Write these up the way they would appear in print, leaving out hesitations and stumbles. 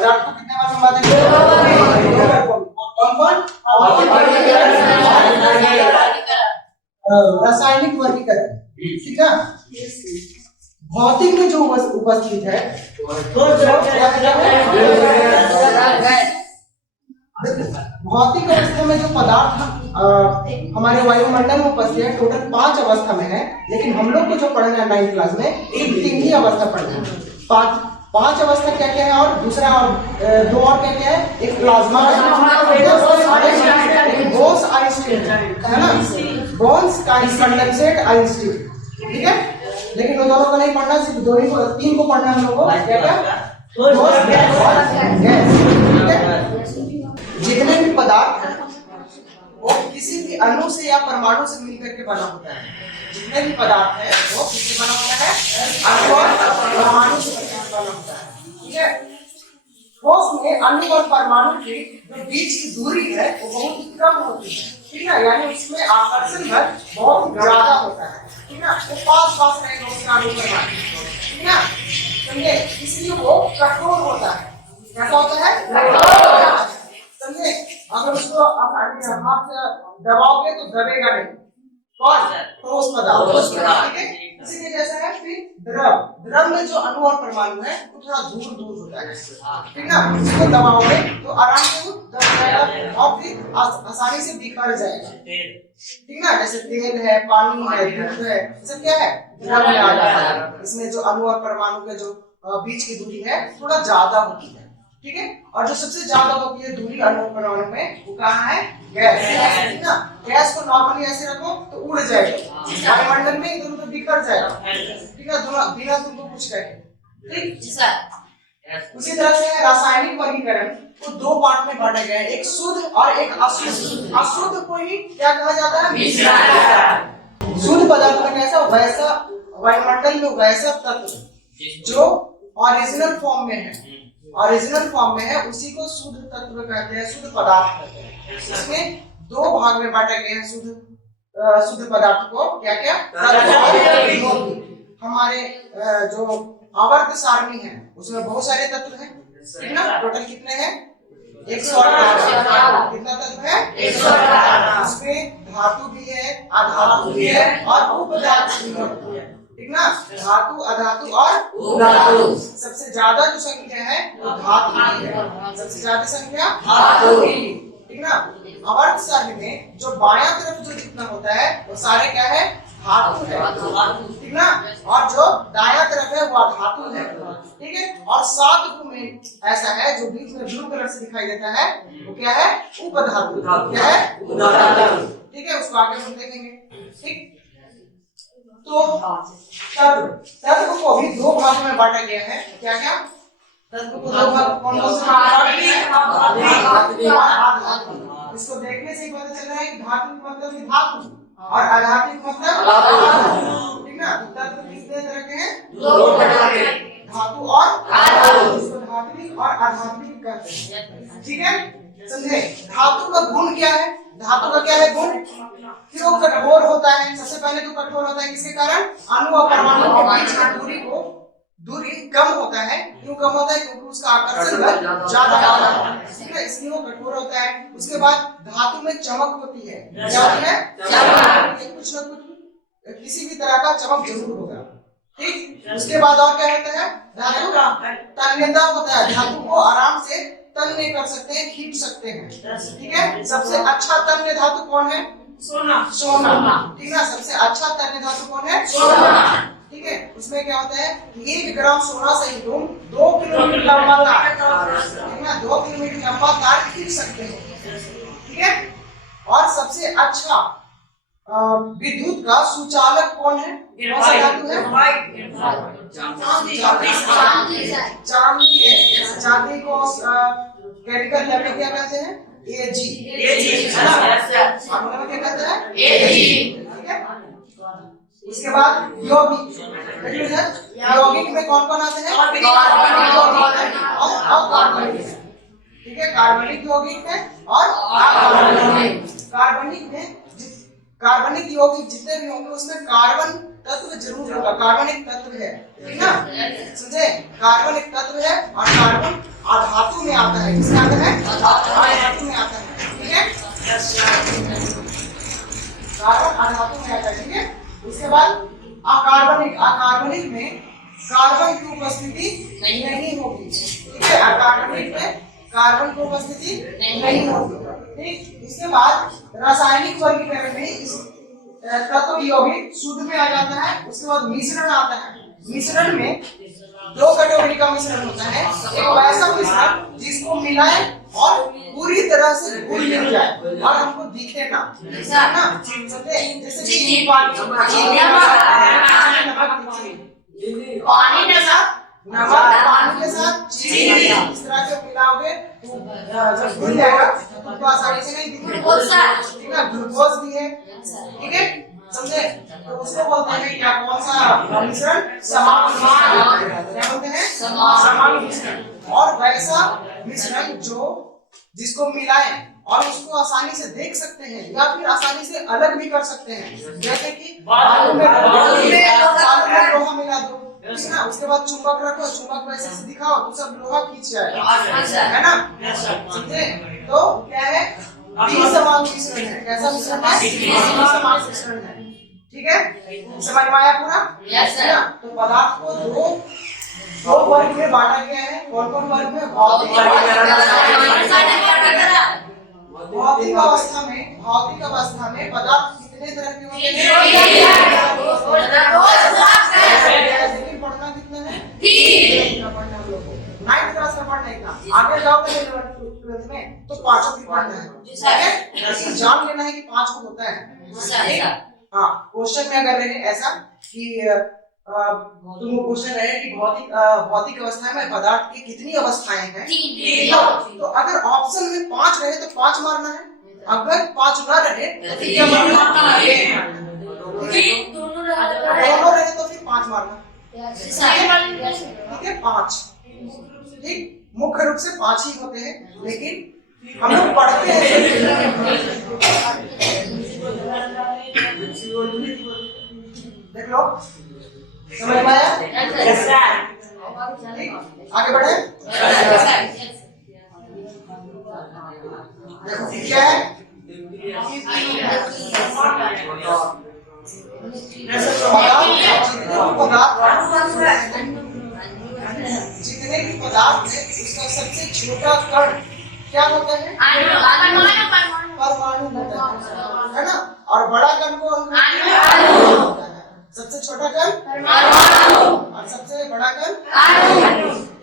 पदार्थ को कितने भाग में बांटेंगे? कौन कौन? रासायनिक वर्गीकरण, ठीक है। भौतिक में जो उपस्थित है भौतिक अवस्था में जो पदार्थ हमारे वायुमंडल में उपस्थित है, टोटल 5 अवस्था में है, लेकिन हम लोग को जो पढ़ना है 9th क्लास में एक 3 ही अवस्था पढ़ना है। पांच अवस्था क्या क्या है, और दूसरा और 2 और क्या क्या है, एक प्लाज्मा है, एक बोस आइंस्टीन है ना, बोन्स कंडेंसेट आइंस्टीन, ठीक है। लेकिन वो दोनों को नहीं पढ़ना, सिर्फ 2 ही 3 को पढ़ना हम लोग को, क्या क्या, ठोस, गैस और गैस, ठीक है। जितने भी पदार्थ हैं वो किसी भी अणु से या परमाणु से मिलकर के बना होता है। जितने भी पदार्थ है वो किससे बना होता है, अणु और परमाणु से बना होता है, ठीक है। ठोस में अणु और परमाणु की जो बीच की दूरी है वो बहुत ही कम होती है, ठीक है, यानी उसमें आकर्षण बल बहुत ज्यादा होता है, ठीक है। वो पास रहेगा उसका अणु परमाणु, ठीक है, समझे। इसलिए वो कठोर होता है। कैसा होता है? कठोर, समझे। अगर उसको हाथ से दबाओगे तो दबेगा नहीं। कौन? ठोस पदार्थ, ठीक है। इसी के जैसा है फिर द्रव में जो अणु और परमाणु है वो थोड़ा दूर होता है, ठीक ना। इसको दबाओगे तो आराम से वो दब जाएगा और फिर आसानी से बिखर जाएगा, ठीक ना। जैसे तेल है, पानी है, दूध है, सब क्या है, द्रव में आ जाता है। इसमें जो अणु और परमाणु के जो बीच की दूरी है थोड़ा ज्यादा होती है, ठीक है। और जो सबसे ज्यादा होती है दूरी अणु और परमाणु में वो कहाँ है, गैस, ठीक ना। गैस को नॉर्मली ऐसे रखो तो उड़ जाएगा, वायुमंडल में इधर उधर बिखर जाएगा, ठीक है, बिना तुमको कुछ कहे, ठीक। उसी तरह से रासायनिक वर्गीकरण को 2 पार्ट में बांटा गया है, एक शुद्ध और एक अशुद्ध। अशुद्ध को ही क्या कहा जाता है, मिश्रण। शुद्ध पदार्थ में कैसा, वैसा वायुमंडल में वैसा तत्व जो ओरिजिनल फॉर्म में है, उसी को शुद्ध तत्व कहते हैं, शुद्ध पदार्थ कहते हैं। इसमें 2 भाग में बांटा गया है शुद्ध पदार्थ को, क्या क्या, हमारे जो आवर्त सारणी है उसमें बहुत सारे तत्व हैं, ठीक ना। टोटल कितने हैं, 118। कितना तत्व है, 118। उसमें धातु भी है, अधातु भी है और उपधातु भी है, ठीक ना। धातु, अधातु और उपधातु। सबसे ज्यादा जो संख्या है वो धातु की है, सबसे ज्यादा संख्या धातु की, ठीक ना। आवर्त सारणी में जो बायां तरफ जो जितना होता है वो सारे क्या है, धातु है, ठीक ना। और जो दायां तरफ है वो अधातु है, ठीक है। और 7 में ऐसा है जो बीच में ब्लू कलर से दिखाई देता है वो क्या है, उपधातु, क्या है, उपधातु, ठीक है। उसको आगे हम देखेंगे, ठीक। तो तत्व को भी 2 भाग में बांटा गया है, क्या क्या, तत्व को 2 भाग, कौन कौन से भाग? इसको देखने से ही पता चल रहा है कि धातु का मतलब भी धातु और अधातु का मतलब अधातु, ठीक ना। तत्व कितने तरह के हैं, 2 प्रकार के, धातु और अधातु। इसको धात्विक और अधात्विक कहते हैं, ठीक है, समझे। धातु का गुण क्या है, धातु का क्या है गुण, कि वो कठोर होता है। सबसे पहले तो कठोर होता है किसके कारण, अणु और परमाणु के बीच की दूरी कम होता है। क्यों कम होता है, क्योंकि उसका आकर्षण बल ज्यादा होता है, ठीक है, इसलिए वो कठोर होता है। उसके बाद धातु में चमक होती है, क्या होती है, चमक, कुछ न कुछ किसी भी तरह का चमक जरूर होगा, ठीक। उसके बाद और क्या होता है, धातु का तन्यता होता है, धातु को आराम से तन्य कर सकते हैं, खींच सकते हैं, ठीक है। सबसे अच्छा तन्य धातु कौन है, सोना, ठीक है। सबसे अच्छा तन्य धातु कौन है, सोना, ठीक है। उसमें क्या होता है, 1 ग्राम सोना से ही तुम 2 किलोमीटर लंबा तार, ठीक है, 2 किलोमीटर लंबा तार खींच सकते हो, ठीक है। और सबसे अच्छा विद्युत का सुचालक कौन है, कौन सा धातु है, चांदी है। चांदी को केमिकल लैब में क्या कहते हैं, Ag, है ना, फॉर्मूला में क्या कहते हैं, Ag, ठीक है। उसके बाद यौगिक, यौगिक में कौन कौन आते हैं, और अकार्बनिक, ठीक है। कार्बनिक यौगिक है और अकार्बनिक। कार्बनिक यौगिक जितने भी होंगे उसमें कार्बन तत्व जरूर होगा, कार्बनिक तत्व है, ठीक ना, समझे। कार्बनिक तत्व है और कार्बन अधातु आता है, किसमें आता है, अधातु में आता है, ठीक है, कार्बन अधातु में आता है, ठीक है। उसके बाद अकार्बनिक में कार्बन की उपस्थिति नहीं होगी, ठीक है, अकार्बनिक में कार्बन की उपस्थिति नहीं होगी, ठीक। इसके बाद रासायनिक वर्गीकरण में इस तत्व यौगिक शुद्ध में आ जाता है। उसके बाद मिश्रण आता है, मिश्रण में दो कैटेगरी का मिश्रण होता है, एक वैसा मिश्रण जिसको मिलाए और पूरी तरह से घुल मिल जाए और हमको दिखे ना, ना जैसे चीनी पानी पानी के साथ नमक, पानी के साथ चीनी इस तरह से मिलाओगे तो जब घुल जाएगा तो आसानी से नहीं दिखेगा, ठीक है। ग्लूकोज भी है, ठीक है, समझे। तो उसको बोलते हैं क्या, कौन सा मिश्रण, समान मिश्रण, क्या बोलते हैं, समान मिश्रण। और वैसा मिश्रण जो जिसको मिलाएं और उसको आसानी से देख सकते हैं या फिर आसानी से अलग भी कर सकते हैं, जैसे कि बालू में लोहा मिला दो, ठीक ना, उसके बाद चुंबक रखो, चुंबक को ऐसे दिखाओ तो सब लोहा खींच जाएगा, है ना, समझे। तो क्या है, समान मिश्रण है, कैसा मिश्रण है, समान मिश्रण है, ठीक है, समझ में आया पूरा, है ना। तो पदार्थ को दो वर्ग में बांटा गया है, कौन कौन वर्ग में, भौतिक अवस्था में पदार्थ कितने तरह के होते हैं, लेकिन पढ़ना कितना है, 9th क्लास में पढ़ना इतना, आगे जाओगे 12th में तो 5 भी पढ़ना है, ठीक है, लेकिन जान लेना है कि 5 को होता है, ठीक। हाँ, क्वेश्चन में अगर रहे ऐसा कि तुमको क्वेश्चन रहे कि भौतिक अवस्था में पदार्थ की कितनी अवस्थाएं हैं, तो अगर ऑप्शन में 5 रहे तो 5 मारना है, अगर 5 ना रहे तो क्या मारना है, दोनों रहे तो फिर 5 मारना, ठीक है, 5, ठीक। मुख्य रूप से 5 ही होते हैं, लेकिन हम लोग पढ़ते हैं, देख लो, समझ में आया, आगे बढ़े। देखो क्या है, जितने भी पदार्थ है उसका सबसे छोटा कण क्या होता है, परमाणु होता है ना, और बड़ा कण को सबसे छोटा कण और सबसे बड़ा कण,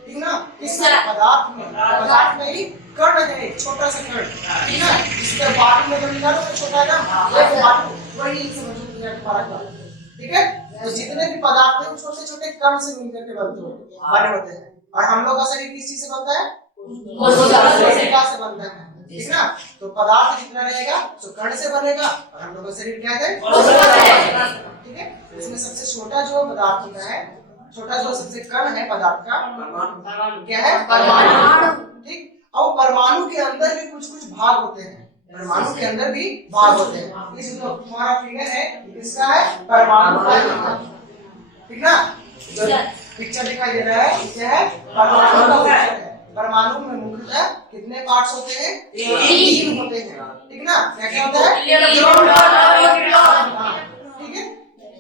ठीक ना। इस पदार्थ में ही कण है, छोटा सा कण, ठीक ना, इसके बालू में जो निकालो तो छोटा कण, वही समझो तुम्हारा कण, ठीक है। तो जितने भी पदार्थ हैं वो छोटे छोटे कण से मिलकर के बने होते हैं। और हम लोग का शरीर किस चीज से बनता है, कोशिका से बनता है, ठीक ना। तो पदार्थ जितना रहेगा तो कण से बनेगा, और हम लोग का शरीर क्या है, ठीक है। इसमें सबसे छोटा जो पदार्थ होता है, छोटा जो सबसे कण है पदार्थ का, क्या है, परमाणु, ठीक। और परमाणु के अंदर भी कुछ कुछ भाग होते हैं, परमाणु के अंदर भी भाग होते हैं। इस जो तुम्हारा फिगर है इसका है परमाणु का, ठीक ना, जो पिक्चर दिखाई दे रहा है क्या है, परमाणु का पिक्चर है। परमाणु में मुख्यतः कितने पार्ट्स होते हैं, 3 होते हैं, ठीक ना। क्या क्या होता है, ठीक है।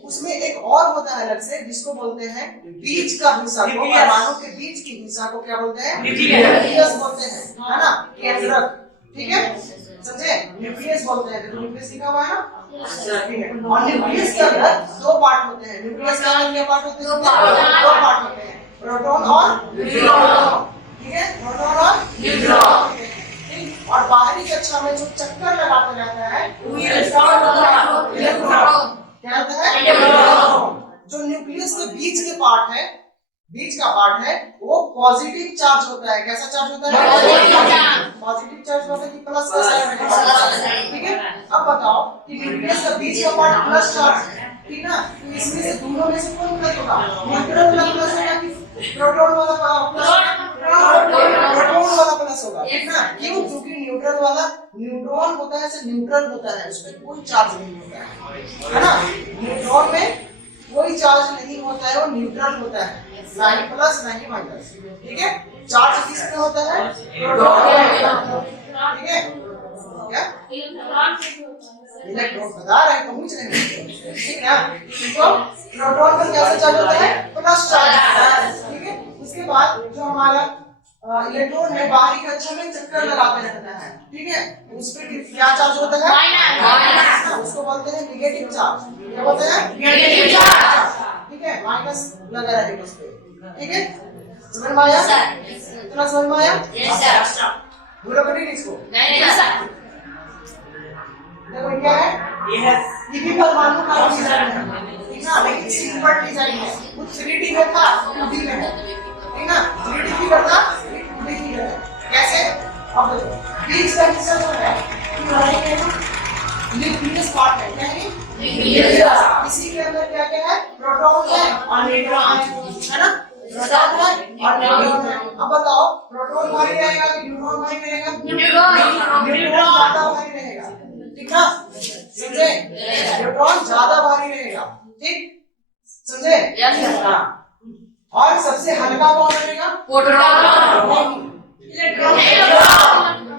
उसमें एक और होता है अलग से जिसको बोलते हैं बीज का हिस्सा को, परमाणु के बीच के हिस्सा को क्या बोलते हैं, न्यूक्लियस बोलते हैं, है ना, केंद्रक, ठीक है, समझे, न्यूक्लियस बोलते हैं। तो न्यूक्लियस लिखा हुआ है ना, ठीक है। और न्यूक्लियस के अंदर 2 पार्ट होते हैं, न्यूक्लियस के अंदर क्या पार्ट होते हैं, 2 पार्ट होते हैं, प्रोटॉन और न्यूट्रॉन, ठीक है, प्रोटॉन और न्यूट्रॉन। और बाहरी कक्षा में जो चक्कर लगाते रहता है क्या होता है, जो न्यूक्लियस के बीच के पार्ट है, बीच का पार्ट है वो पॉजिटिव चार्ज होता है। कैसा चार्ज होता है, पॉजिटिव चार्ज होता है कि प्लस का साइन है, ठीक है। अब बताओ कि न्यूक्लियस का बीच का पार्ट प्लस चार्ज है, ठीक ना, तो इसमें से दोनों में से कौन प्लस होगा, न्यूट्रॉन वाला प्लस होगा कि प्रोटॉन वाला प्लस, प्रोटॉन वाला प्लस होगा, ठीक ना। क्यों, क्योंकि न्यूट्रॉन वाला न्यूट्रॉन होता है, सिर्फ न्यूट्रल होता है, उसमें कोई चार्ज नहीं होता है ना। न्यूट्रॉन में कोई चार्ज नहीं होता है, वो न्यूट्रल होता है, ना ही प्लस ना ही माइनस, ठीक है। चार्ज किसमें होता है? प्रोटॉन। ठीक है क्या? इलेक्ट्रॉन बता रहे हैं, पूछ रहे हैं, ठीक है। तो प्रोटॉन पर कैसे चार्ज होता है? Plus charge. ठीक है। उसके बाद जो हमारा इलेक्ट्रॉन है बाहरी कक्षा में चक्कर लगाते रहता है, ठीक है। उस पर क्या चार्ज होता है? माइनस। उसको बोलते हैं निगेटिव चार्ज। क्या बोलते हैं? Negative charge. ठीक है, माइनस लगा रहेगा उस पे। ठीक है, समझ में आया? इतना समझ में आया? Yes sir. बोलो करेंगे इसको? नहीं सर। देखो क्या है? ये भी परमाणु का डिजाइन है, ठीक ना, लेकिन सिंपल डिजाइन है। कुछ 3D में था, 2D में है, ठीक ना। 3D भी करता, 2D भी करता। कैसे? अब देखो बीच का हिस्सा जो है ये रहेंगे ना, न्यूक्लियस पार्ट है, क्या है? न्यूक्लियस। इसी के अंदर क्या क्या है? प्रोटॉन है और न्यूट्रॉन है ना। प्रोटॉन है और न्यूट्रॉन है। अब बताओ प्रोटॉन भारी रहेगा कि न्यूट्रॉन भारी रहेगा? न्यूट्रॉन ज्यादा भारी रहेगा, ठीक ना, समझे? न्यूट्रॉन ज्यादा भारी रहेगा, ठीक, समझे? हाँ। और सबसे हल्का कौन रहेगा? प्रोटॉन।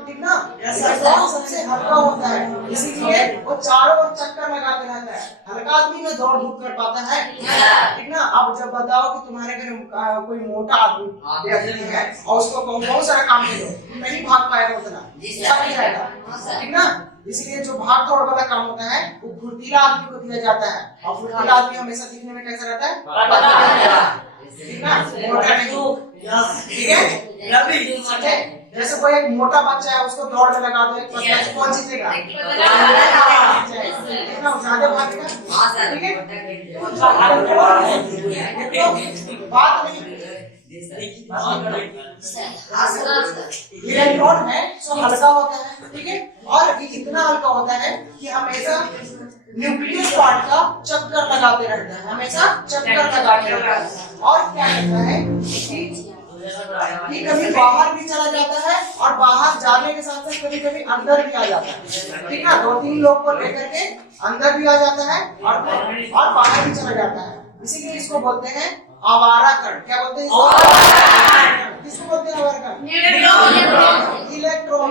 ठीक ना, इलेक्ट्रॉन सबसे हल्का होता है, इसीलिए वो चारों ओर चक्कर लगाते रहता है। हल्का आदमी में दौड़ धूप कर पाता है, ठीक ना। अब जब बताओ कि तुम्हारे घर में कोई मोटा आदमी व्यक्ति है और उसको बहुत सारा काम दे दो, नहीं भाग पाएगा उतना, थक जाएगा, ठीक ना। इसलिए जो भाग दौड़ वाला काम होता है वो फुर्तीला आदमी को दिया जाता है, और फुर्तीला आदमी हमेशा दिखने में कैसा रहता है? ठीक ना, मोटा नहीं, ठीक है। जैसे कोई एक मोटा बच्चा है उसको दौड़ में लगा दो, एक पतला से कौन जीतेगा? ज्यादा भागेगा, ठीक है। बात नहीं, इलेक्ट्रॉन है जो हल्का होता है, ठीक है, और ये इतना हल्का होता है कि हमेशा न्यूक्लियस पार्ट का चक्कर लगाते रहता है, हमेशा चक्कर लगाते रहता है। और क्या करता है कि कभी बाहर भी चला जाता है और बाहर जाने के साथ साथ कभी कभी अंदर भी आ जाता है, ठीक है। 2-3 लोग को लेकर के अंदर भी आ जाता है और बाहर भी चला जाता है, इसीलिए इसको बोलते हैं आवारा कण। क्या बोलते हैं इसको? किसको बोलते हैं आवारा कण? इलेक्ट्रॉन।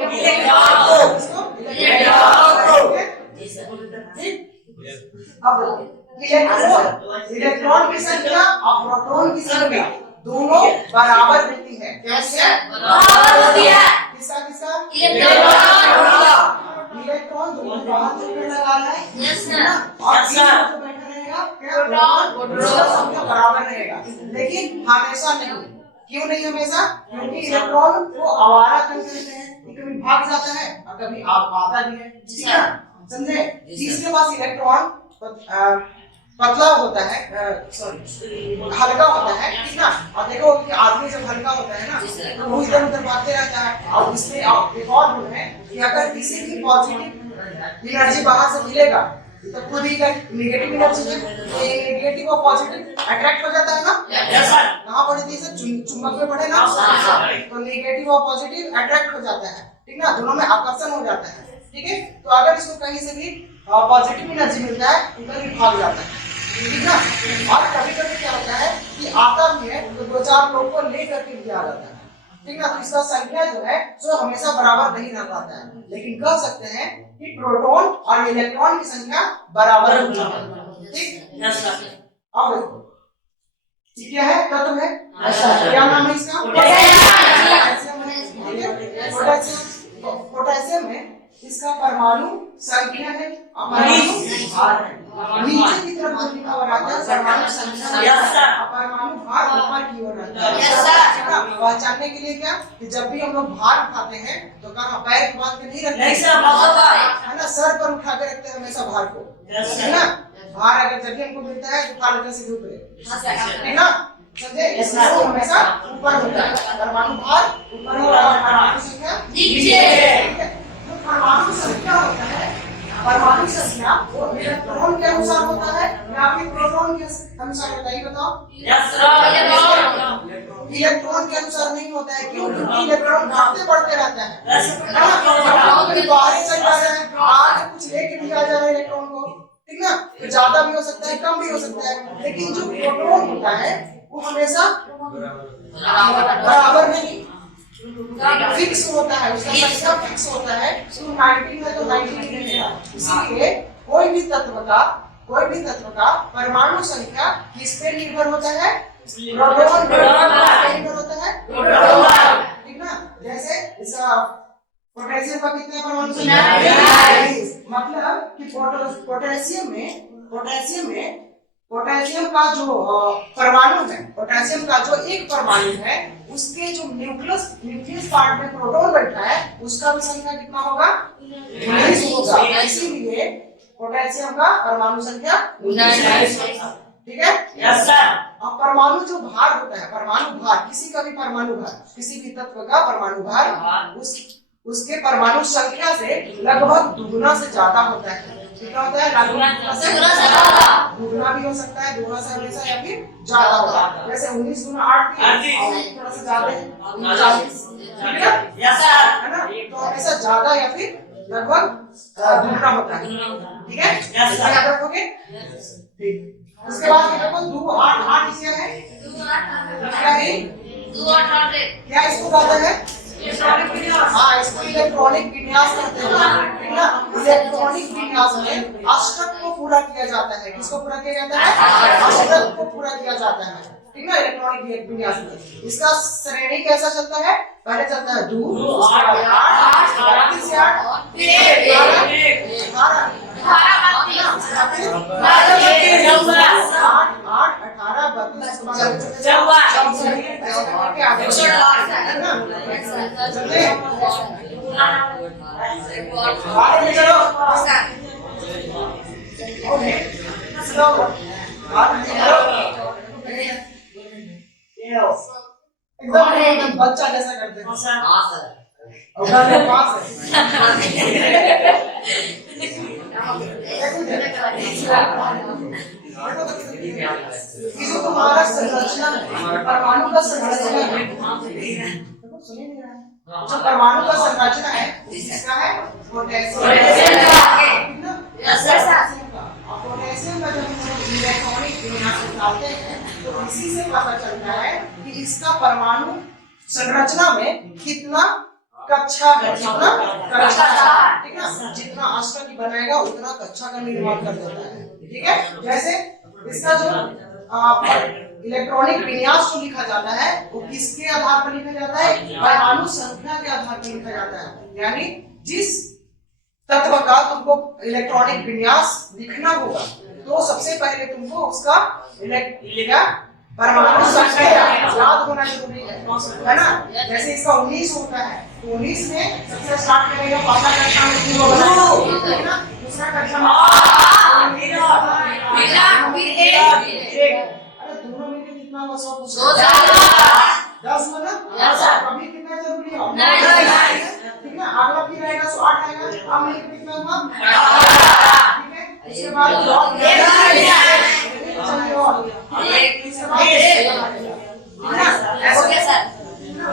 अब इलेक्ट्रॉन की संख्या और प्रोटॉन की संख्या दोनों बराबर होती है। कैसे? किसका किसका? इलेक्ट्रॉन दोनों बाहर चक्कर लगा रहा है, और जो बैठा रहेगा प्रोटॉन संख्या बराबर रहेगा, लेकिन हमेशा नहीं। क्यों नहीं हमेशा? क्योंकि इलेक्ट्रॉन को आवारा कण कहते हैं, कभी भाग जाता है और कभी आता भी है, ठीक है, समझे? जिसके पास इलेक्ट्रॉन पतला होता है, सॉरी हल्का होता है, ठीक ना। और देखो कि आदमी जब हल्का होता है ना तो वो इधर उधर भागते रहता है, और इसमें एक और गुण है कि अगर किसी भी पॉजिटिव एनर्जी बाहर से मिलेगा तो खुद ही नेगेटिव एनर्जी है, तो नेगेटिव और पॉजिटिव अट्रैक्ट हो जाता है ना। Yes sir. कहां पढ़े थे इसे? चुंबक में पढ़े ना। तो नेगेटिव और पॉजिटिव अट्रैक्ट हो जाता है, ठीक ना, दोनों में आकर्षण हो जाता है, ठीक है। तो अगर इसको कहीं से भी पॉजिटिव एनर्जी मिलता है उधर भी भाग जाता है, ठीक ना। और कभी कभी क्या होता है कि आता भी है तो 2-4 लोग को लेकर के भी आ जाता है, ठीक ना। तो इसका संख्या जो है सो हमेशा बराबर नहीं रह पाता है, लेकिन कह सकते हैं कि प्रोटॉन और इलेक्ट्रॉन की संख्या बराबर होती है, ठीक। अब देखो ये क्या है? तत्व है, क्या नाम है इसका? पोटेशियम में इसका परमाणु संख्या है, परमाणु भार है। नीचे की तरफ जो लिखा हुआ रहता है परमाणु संख्या, परमाणु भार ऊपर की ओर रहता है। पहचानने के लिए क्या कि जब भी हम लोग भार उठाते हैं तो कहाँ पैर को बांध के नहीं रखते है ना, सर पर उठा के रखते हैं हमेशा भार को, है ना। भार अगर जब भी हमको मिलता है तो उठा लेते हैं सीधे ऊपर, है ना, समझे? इसलिए हमेशा ऊपर होता है, परमाणु भार ऊपर होता है, परमाणु संख्या नीचे। परमाणु संख्या होता है, परमाणु संख्या वो इलेक्ट्रॉन के अनुसार होता है या फिर प्रोटॉन के अनुसार होता है? बताओ। इलेक्ट्रॉन के अनुसार नहीं होता है, क्यों? क्योंकि इलेक्ट्रॉन बढ़ते बढ़ते रहता है, बाहर चल जा रहा है, आगे कुछ लेके भी आ जा रहा है इलेक्ट्रॉन को, ठीक ना। तो ज्यादा भी हो सकता है, कम भी हो सकता है, लेकिन जो प्रोटॉन होता है वो हमेशा बराबर नहीं, फिक्स होता है, उसका संख्या फिक्स होता है। तो 19 है तो 19 ही रहेगा। इसीलिए कोई भी तत्व का परमाणु संख्या किस पे निर्भर होता है? प्रोटॉन पर निर्भर होता है, ठीक ना। जैसे इसका पोटेशियम का कितना परमाणु संख्या? मतलब कि पोटेशियम का जो परमाणु है, पोटेशियम का जो एक परमाणु है, उसके जो न्यूक्लियस पार्ट में प्रोटॉन बैठा है, उसका भी संख्या कितना होगा? 19 होगा। इसीलिए पोटेशियम का परमाणु संख्या 19 है, ठीक है। Yes sir. अब परमाणु जो भार होता है, परमाणु भार, किसी का भी परमाणु भार, किसी भी तत्व का परमाणु भार उसके परमाणु संख्या से लगभग दुगुना से ज्यादा होता है। कितना होता है? दुगुना भी हो सकता है, दुगुना से हमेशा या फिर ज्यादा होगा। जैसे 19 गुना 8 थोड़ा सा ज्यादा है, 39, ठीक है ना। तो हमेशा ज्यादा या फिर लगभग दुगुना होता है, ठीक है। याद रखोगे, ठीक। उसके बाद देखो 2 8 8 क्या है? क्या है? 2 8 8 क्या इसको कहते हैं? हाँ, इसको इलेक्ट्रॉनिक विन्यास कहते हैं, ठीक ना। इलेक्ट्रॉनिक विन्यास में अष्टक को पूरा किया जाता है। किसको पूरा किया जाता है? अष्टक को पूरा किया जाता है, ठीक ना। इलेक्ट्रॉनिक विन्यास में इसका श्रेणी कैसा चलता है? पहले चलता है 2 8 8 से 8 एकदम बच्चा जैसा करते हैं। हाँ सर, जो तुम्हारा संरचना है, परमाणु का संरचना है, जो परमाणु का संरचना है, इसका है पोटेशियम का जब इलेक्ट्रॉनिक विन्यास निकालते हैं तो इसी से पता चलता है कि इसका परमाणु संरचना में कितना कक्षा है, कितना कक्षा, ठीक ना। जितना अष्टक बनाएगा उतना कक्षा का निर्माण कर देता है, ठीक है। जैसे इसका जो इलेक्ट्रॉनिक विन्यास जो लिखा जाता है वो किसके आधार पर लिखा जाता है? परमाणु संख्या के आधार पर लिखा जाता है। यानी जिस तत्व का तुमको इलेक्ट्रॉनिक विन्यास लिखना होगा तो सबसे पहले तुमको उसका परमाणु संख्या याद होना जरूरी है ना। जैसे इसका 19 होता है तो 19 में सबसे स्टार्ट करेगा, पहला कक्षा में 0 बनाएगा, दूसरा कक्षा में अरे दोनों मिलकर कितना हुआ? 10 मतलब अभी कितना जरूरी है, ठीक है। अगला फिर आएगा 8 आएगा, अब मिलकर कितना हुआ? ठीक है। इसके बाद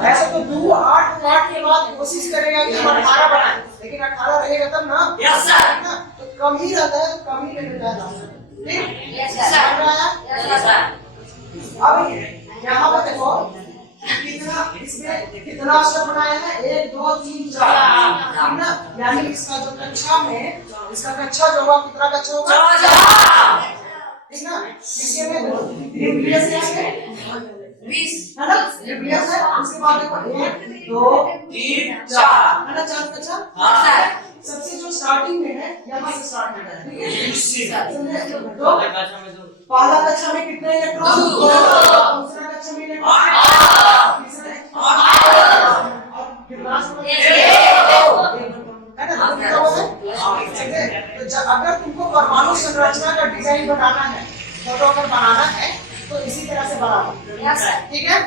ऐसा तो 2 8 8 के बाद कोशिश करेगा कि हम 18 बनाए, लेकिन 18 रहेगा तब ना, यस सर, ना। तो कम ही रहता है तो कम ही ले लेता है, ठीक, यस सर। अब यहाँ पर देखो कितना अक्षर बनाया है? 1 2 3 4, ठीक ना। यानी इसका जो कक्षा में, इसका कक्षा जो होगा कितना कक्षा होगा? ठीक ना। इसके में न्यूक्लियस है 20 है ना, न्यूक्लियस है। उसके बाद देखो 1 2 3 4 है ना, 4 कक्षा। हाँ सर। सबसे जो स्टार्टिंग में है यहाँ से स्टार्ट होता है, ठीक है। तो पहला कक्षा में कितने इलेक्ट्रॉन? 2। दूसरा कक्षा में इलेक्ट्रॉन 8। तीसरा अगर तुमको परमाणु संरचना का डिजाइन बनाना है, फोटो अगर बनाना है तो इसी तरह से बनाना, ठीक है।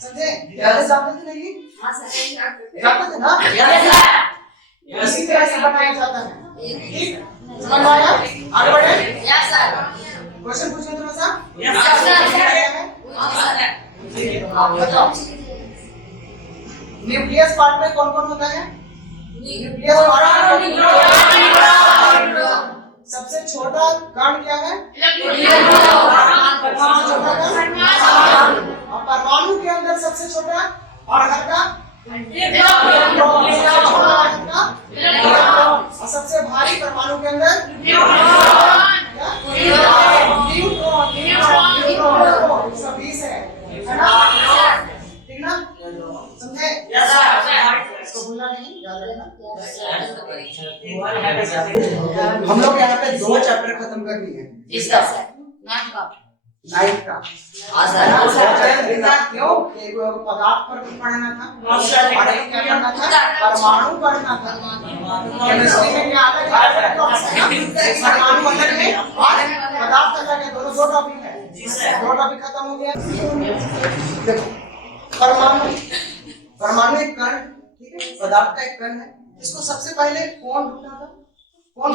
समझे? जानते थे नहीं? जानते थे ना? इसी तरह से बनाया जाता है, ठीक। समझ आया? आगे बढ़े। क्वेश्चन पूछिए थोड़ा सा। न्यूक्लियस पार्ट में कौन कौन होता है? न्यूक्लियस पार्ट में सबसे छोटा कण क्या है? परमाणु के अंदर सबसे छोटा और घर का और सबसे भारी परमाणु के अंदर न्यूट्रॉन 120 है ना? ठीक ना? समझे? इसको भूलना नहीं, याद रखना। हम लोग यहाँ पे 2 चैप्टर खत्म कर लिए। नाइट का क्यों? पदार्थ पर पढ़ना था, क्या पढ़ना था? परमाणु पढ़ना था। केमिस्ट्री में क्या आता है? परमाणु अलग है और पदार्थ अलग है, दोनों 2 टॉपिक है। 2 टॉपिक खत्म हो गया। देखो परमाणु एक कण, ठीक है, पदार्थ का एक कण है। इसको सबसे पहले कौन ढूंढा था? कौन?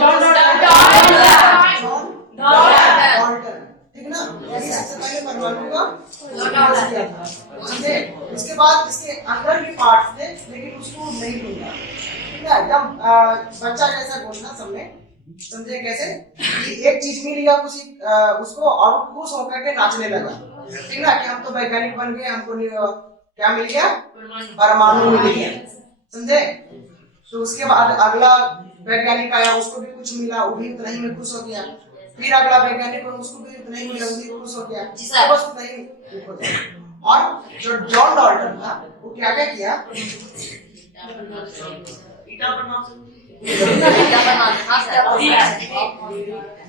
डाल्टन, ठीक ना? सबसे पहले परमाणु का खोज किया था, समझे? उसके बाद इसके अंदर भी पार्ट्स थे, लेकिन उसको नहीं ढूंढा, ठीक है? एकदम बच्चा जैसा घोषणा सबने, समझे कैसे? कि एक चीज मिल गया कुछ उसको और खुश होकर के नाचने लगा, ठीक ना? कि हम तो वैज्ञानिक बन गए, हमको क्या मिल गया? परमाणु मिल गया, समझे? तो उसके बाद अगला वैज्ञानिक आया, उसको भी कुछ मिला, वो भी उतना ही में खुश हो गया। फिर अगला वैज्ञानिक, उसको भी उतना ही मिला, वो भी खुश हो गया, बस उतना ही हो गया। और जो जॉन डाल्टन था, वो क्या क्या किया?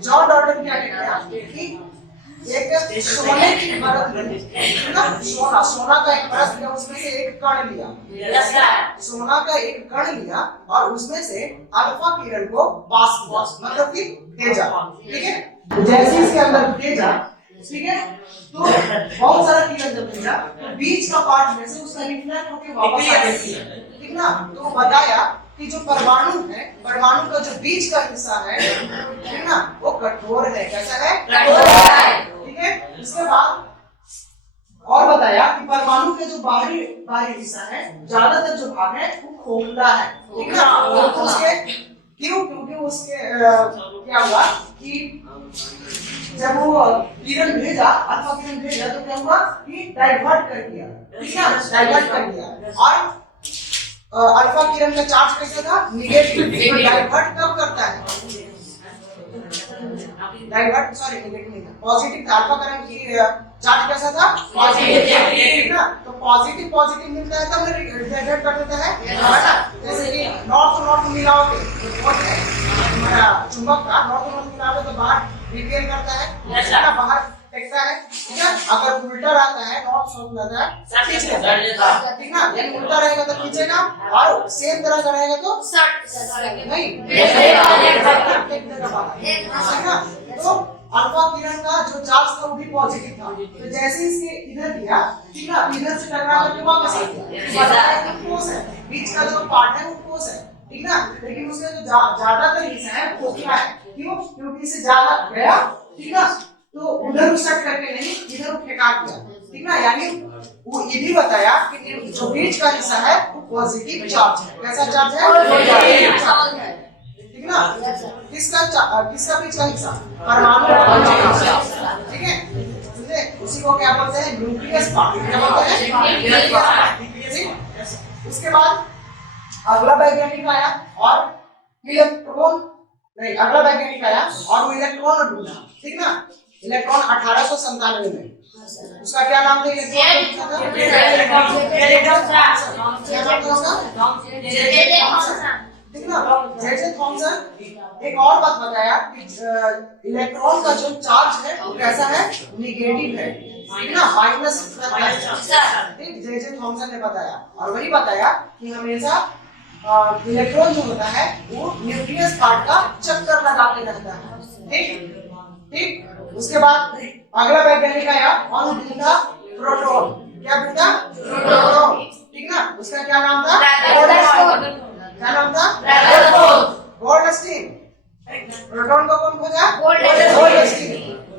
जॉन डाल्टन क्या किया कि एक सोने की परत ली, सोना का एक परत लिया, उसमें से एक कण लिया, सोना का एक कण लिया और उसमें से अल्फा किरण को पास किया, मतलब कि भेजा, ठीक है? जैसे इसके अंदर भेजा, ठीक है, तो बहुत सारा किरण जब भेजा तो बीच का पार्ट में से उसका रिफ्लेक्ट होकर वापस आ गया, ठीक ना? तो बताया कि जो परमाणु है, परमाणु का जो बीच का हिस्सा है, ठीक ना, वो कठोर है। कैसा है? कठोर है, ठीक है? इसके बाद और बताया कि परमाणु के जो बाहरी हिस्सा है, ज्यादातर जो भाग है वो खोखला है, ठीक ना? उसके क्योंकि उसके क्या हुआ कि जब वो किरण भेजा, अल्फा किरण भेजा, तो क्या हुआ कि डाइवर्ट कर दिया, ठीक है? डाइवर्ट कर दिया। और अल्फा किरण का चार्ज कैसा था? निगेटिव। डाइवर्ट कब करता है? डाइवर्ट, सॉरी, निगेटिव नहीं था, पॉजिटिव था। अल्फा किरण की चार्ज कैसा था? पॉजिटिव, ठीक ना? तो पॉजिटिव मिलता है तब डाइवर्ट कर देता है, जैसे कि नॉर्थ मिलाओगे, हमारा चुंबक का नॉर्थ मिलाओगे तो बाहर रिपेल करता है, बाहर फेंकता है, ठीक है? अगर उल्टा रहता है, नॉर्थ साउथ रहता है, खींच लेता है, ठीक ना? यानी उल्टा रहेगा तो खींचेगा और सेम तरह का रहेगा तो नहीं, तो अल्फा किरण का जो चार्ज था वो भी पॉजिटिव था, तो जैसे इसके इधर दिया, ठीक ना, इधर से टकरा करके वापस आ गया, ठोस है, बीच का जो पार्ट है वो ठोस है, ठीक ना? लेकिन उसका जो ज्यादातर हिस्सा है वो खोखला है। क्यों? क्योंकि इसे ज्यादा गया, ठीक ना, तो उधर उछट करके नहीं, इधर फेंका दिया, ठीक ना? यानी वो ये भी बताया कि जो बीच का हिस्सा है वो पॉजिटिव चार्ज है। कैसा चार्ज है? ठीक ना? किसका बीच का हिस्सा? परमाणु, ठीक है? उसी को क्या बोलते हैं? Nucleus part. क्या बोलते हैं? Nucleus part. उसके बाद अगला वैज्ञानिक आया और अगला वैज्ञानिक आया और वो इलेक्ट्रॉन ढूंढा, ठीक ना? इलेक्ट्रॉन 1897 में, उसका क्या नाम था? ठीक ना? J Thomson. एक और बात बताया कि इलेक्ट्रॉन का जो चार्ज है वो कैसा है? निगेटिव है, ठीक ना? माइनस, ठीक? जे थॉमसन ने बताया। और वही बताया कि हमेशा इलेक्ट्रॉन जो होता है वो न्यूक्लियस पार्ट का चक्कर लगाते रहता है, ठीक? उसके बाद अगला वैज्ञानिक आया और ढूंढा प्रोटॉन। क्या ढूंढा? प्रोटॉन, ठीक ना? उसका क्या नाम था? क्या नाम था? गोल्डस्टीन। प्रोटॉन को कौन खोजा? गोल्डस्टीन,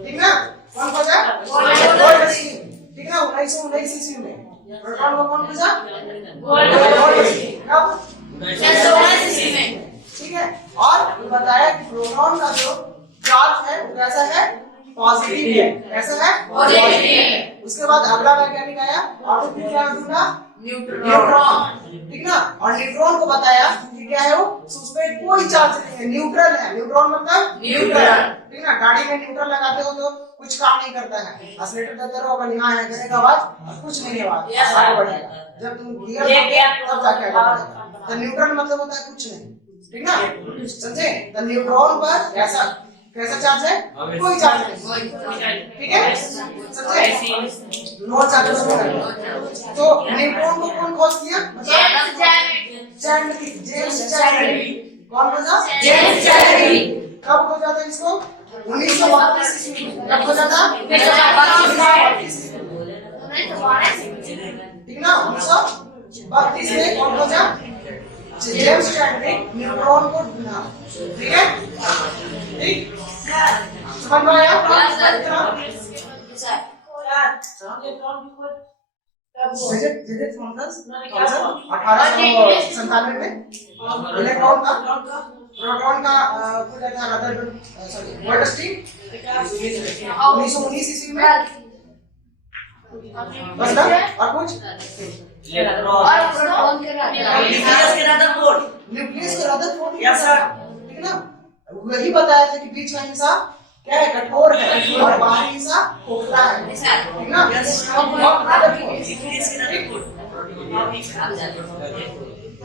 ठीक ना? कौन खोजा? गोल्डस्टीन, ठीक ना? 1919 ईस्वी में प्रोटॉन को कौन खोजा? गोल्डस्टीन। कब? 1919 ईस्वी में, ठीक है? और बताया कि प्रोटॉन का जो चार्ज है वो कैसा है? पॉजिटिव है। कैसा है? पॉजिटिव है। उसके बाद अगला वैज्ञानिक आया न्यूट्रॉन, ठीक ना। और न्यूट्रॉन को बताया कि क्या है वो, उसमें कोई चार्ज नहीं है, न्यूट्रल है। न्यूट्रॉन मतलब न्यूट्रल, ठीक ना। गाड़ी में न्यूट्रल लगाते हो तो कुछ काम नहीं करता है, एक्सीलरेटर देते रहो, अगर यहाँ है करेगा आवाज, कुछ नहीं आवाज आगे बढ़ेगा। जब तुम गियर दोगे तब जाके आगे बढ़ेगा। तो न्यूट्रल मतलब होता है कुछ नहीं, ठीक ना, समझे। तो न्यूट्रॉन पर कैसा कैसा चार्ज है, कोई चार्ज नहीं, ठीक है, समझे। No charge. तो न्यूट्रॉन को कौन खोज किया, जेम्स चैडविक। कौन खोजा, जेम्स चैडविक। कब खोजा था इसको, 1932 ईस्वी में। कब खोजा था, 1932 ठीक ना। 1932 में कौन खोजा, जेम्स चैडविक। न्यूट्रॉन को ढूंढा, ठीक है, ठीक समझ में आया। फिजिक्स 1897 में इलेक्ट्रॉन का, प्रोटॉन का खुला था रदरबर्ग, सॉरी गोल्डस्टीन 1919 ईस्वी में। बस ना, और कुछ न्यूक्लियस के रदरफोर्ड, यस सर, ठीक ना। वही बताया था कि बीच का हिस्सा क्या है, कठोर है, और बाहरी हिस्सा खोखला है, ठीक ना।